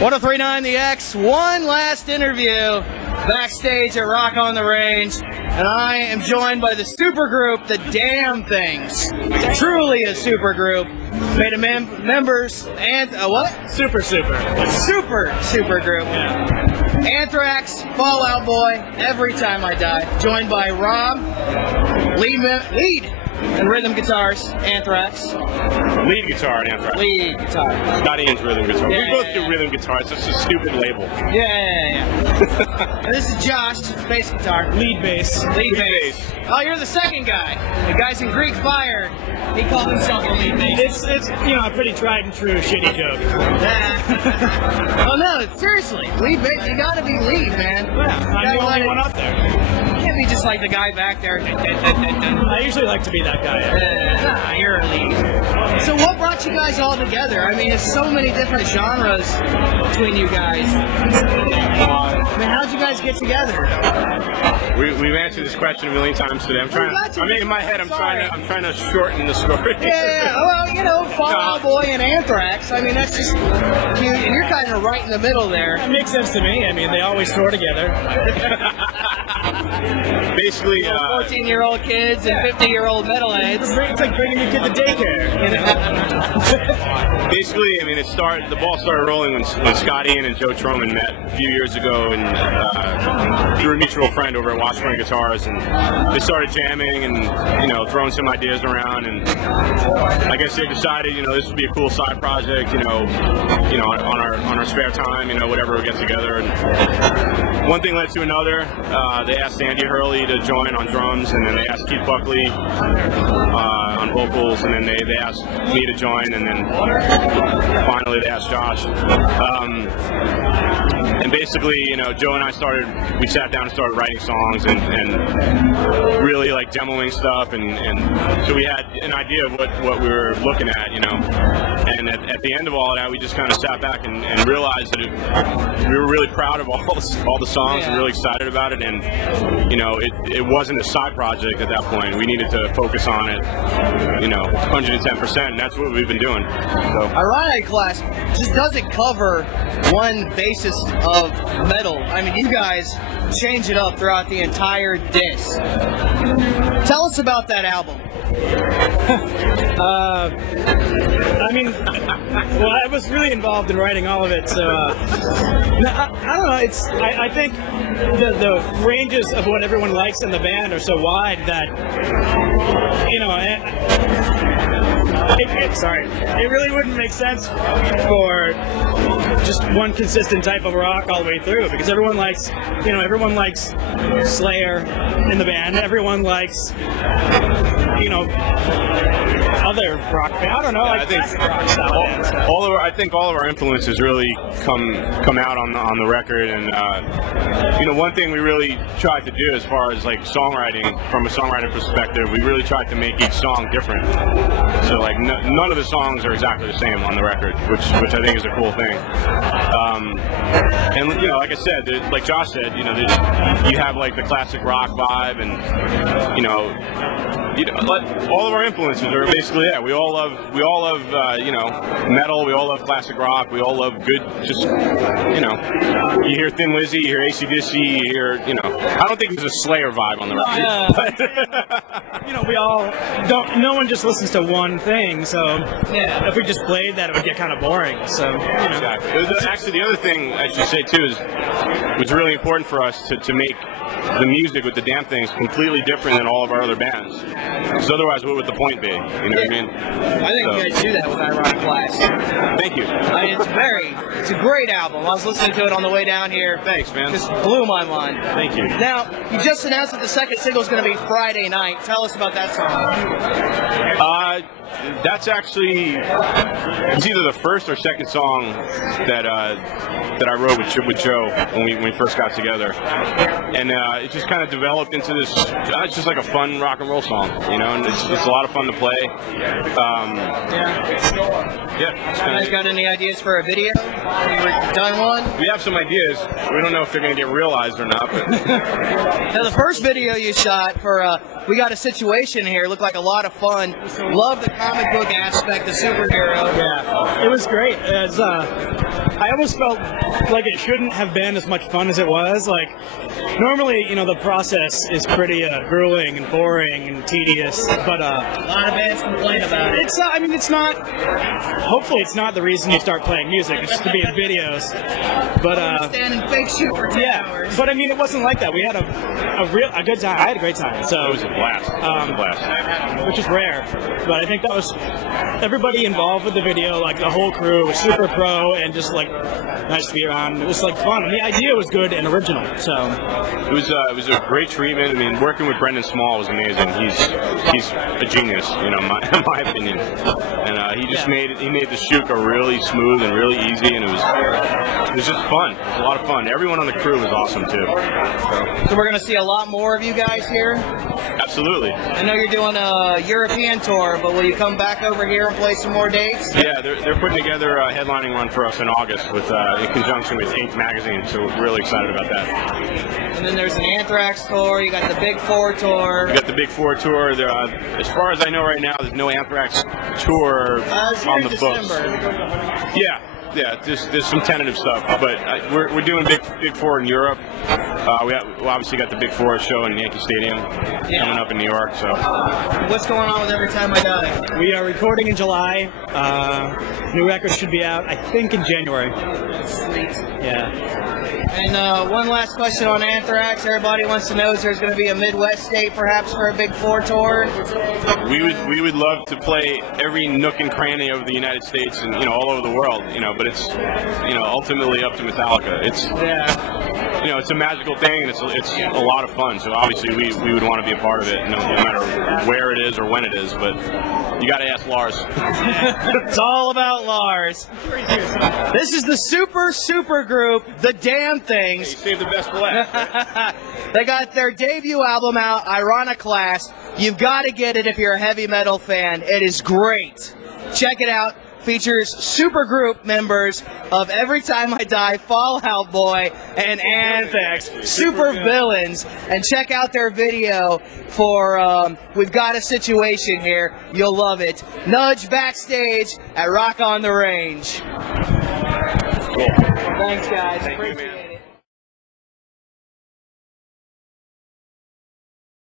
1039 The X, one last interview backstage at Rock on the Range, and I am joined by the supergroup, The Damn Things. Truly a supergroup, made of members and what? Super group. Yeah. Anthrax, Fall Out Boy, Every Time I Die. Joined by Rob, lead and rhythm guitars, Anthrax. Lead guitar and Anthrax. Lead guitar. Not Ian's rhythm guitar. Yeah, we both do rhythm guitar. It's just a stupid label. Yeah. And this is Josh, bass guitar. Lead bass. Lead bass. Oh, you're the second guy. The guy's in Greek Fire. He called himself a lead bass. It's a pretty tried and true shitty joke. Oh no, seriously, lead bass. You gotta be lead, man. Yeah, I'm the only one up there. You can't be just like the guy back there. I usually like to be that guy. Nah, you're a lead. So what brought you guys all together? I mean, it's so many different genres between you guys. I mean, how'd you guys get together? We've answered this question a million times today. In my head, I'm trying to shorten the story. Yeah, well, Fall Out Boy and Anthrax. I mean, that's just cute, and you're kind of right in the middle there. It makes sense to me. I mean, they always tour together. Basically, 14-year-old kids and 50-year-old metalheads. It's like bringing your kid to daycare. Basically, I mean, the ball started rolling when Scott Ian and Joe Troman met a few years ago, and through a mutual friend over at Washburn Guitars, and they started jamming and throwing some ideas around, and I guess they decided this would be a cool side project, on our spare time, whatever we get together. And one thing led to another. They asked Andy Hurley to join on drums, and then they asked Keith Buckley on vocals, and then they asked me to join, and then finally they asked Josh. And basically, Joe and I we sat down and started writing songs and really like demoing stuff, and so we had an idea of what we were looking at, and at the end of all of that, we just kind of sat back and realized that we were really proud of all the songs and really excited about it, and it wasn't a side project at that point. We needed to focus on it 110%, and that's what we've been doing. So Ironic Class just doesn't cover one basis of metal. I mean, you guys change it up throughout the entire disc. Tell us about that album. I was really involved in writing all of it, so I don't know. I think the ranges of what everyone likes in the band are so wide that it really wouldn't make sense for just one consistent type of rock all the way through, because everyone likes Slayer in the band. Everyone likes other rock. I don't know. I think all of our influences really come out on the record, and one thing we really tried to do as far as like songwriting, from a songwriting perspective, we really tried to make each song different. So like none of the songs are exactly the same on the record, which I think is a cool thing. And like I said, like Josh said, you have like the classic rock vibe, and all of our influences are basically that. We all love metal. We all love classic rock. We all love good. Just you hear Thin Lizzy, you hear AC/DC, you hear I don't think there's a Slayer vibe on the record. We all don't. No one just listens to one thing. So if we just played that, it would get kind of boring. So exactly. Actually, the other thing I should say too is it was really important for us to make the music with the Damn Things completely different than all of our other bands. Because otherwise, what would the point be? You know what I mean? I think you guys do that with Ironic Class. Thank you. It's a great album. I was listening to it on the way down here. Thanks, man. Just blew my mind. Thank you. Now, you just announced that the second single is going to be Friday Night. Tell us about that song. That's actually, it's either the first or second song that I wrote with Joe when we first got together, and it just kind of developed into this. It's just like a fun rock and roll song, and it's a lot of fun to play. You guys got any ideas for a video? You done one? We have some ideas. We don't know if they're going to get realized or not. But now, the first video you shot for We Got a Situation here. Looked like a lot of fun. Love the comic book aspect of superhero. Yeah, it was great. I almost felt like it shouldn't have been as much fun as it was. Like, normally, you know, the process is pretty grueling and boring and tedious, but A lot of bands complain about it. it's not. I mean, it's not. Hopefully, it's not the reason you start playing music. It's just to be in videos. But Stand and fake shoot for 10 hours. but I mean, it wasn't like that. We had a good time. I had a great time. So It was a blast. It was a blast. which is rare. But I think that was everybody involved with the video, like the whole crew was super pro and just like nice to be around. It was like fun. And the idea was good and original. So It was a great treatment. I mean, working with Brendan Small was amazing. He's a genius, you know, in my opinion. And he just made the shoot go really smooth and really easy, and it was just fun. It was a lot of fun. Everyone on the crew was awesome too. So we're going to see a lot more of you guys here. Absolutely. I know you're doing a European tour, but will you come back over here and play some more dates? Yeah, they're putting together a headlining run for us in August with in conjunction with Ink Magazine, so we're really excited about that. And then there's an Anthrax tour. You got the Big Four tour. We got the Big Four tour. As far as I know right now, there's no Anthrax tour It's here on in the books. December. Yeah, there's some tentative stuff, but we're doing Big Four in Europe. We obviously got the Big Four show in Yankee Stadium coming up in New York. So What's going on with Every Time I Die? we are recording in July. New record should be out, I think, in January. Sweet. Yeah. And one last question on Anthrax. Everybody wants to know if there's going to be a Midwest state perhaps for a Big Four tour. we would love to play every nook and cranny of the United States and all over the world. But it's ultimately up to Metallica. It's it's a magical thing, and it's a lot of fun. So obviously we would want to be a part of it, no matter where it is or when it is. But you got to ask Lars. It's all about Lars. This is the super group, The Damn Things. You saved the best for last. They got their debut album out, Ironiclast. You've got to get it if you're a heavy metal fan. It is great. Check it out. Features supergroup members of Every Time I Die, Fall Out Boy, and Anthrax. Super villains. And check out their video for We've Got a Situation here. You'll love it. Nudge backstage at Rock on the Range. Cool. Thanks, guys. Thank you, man.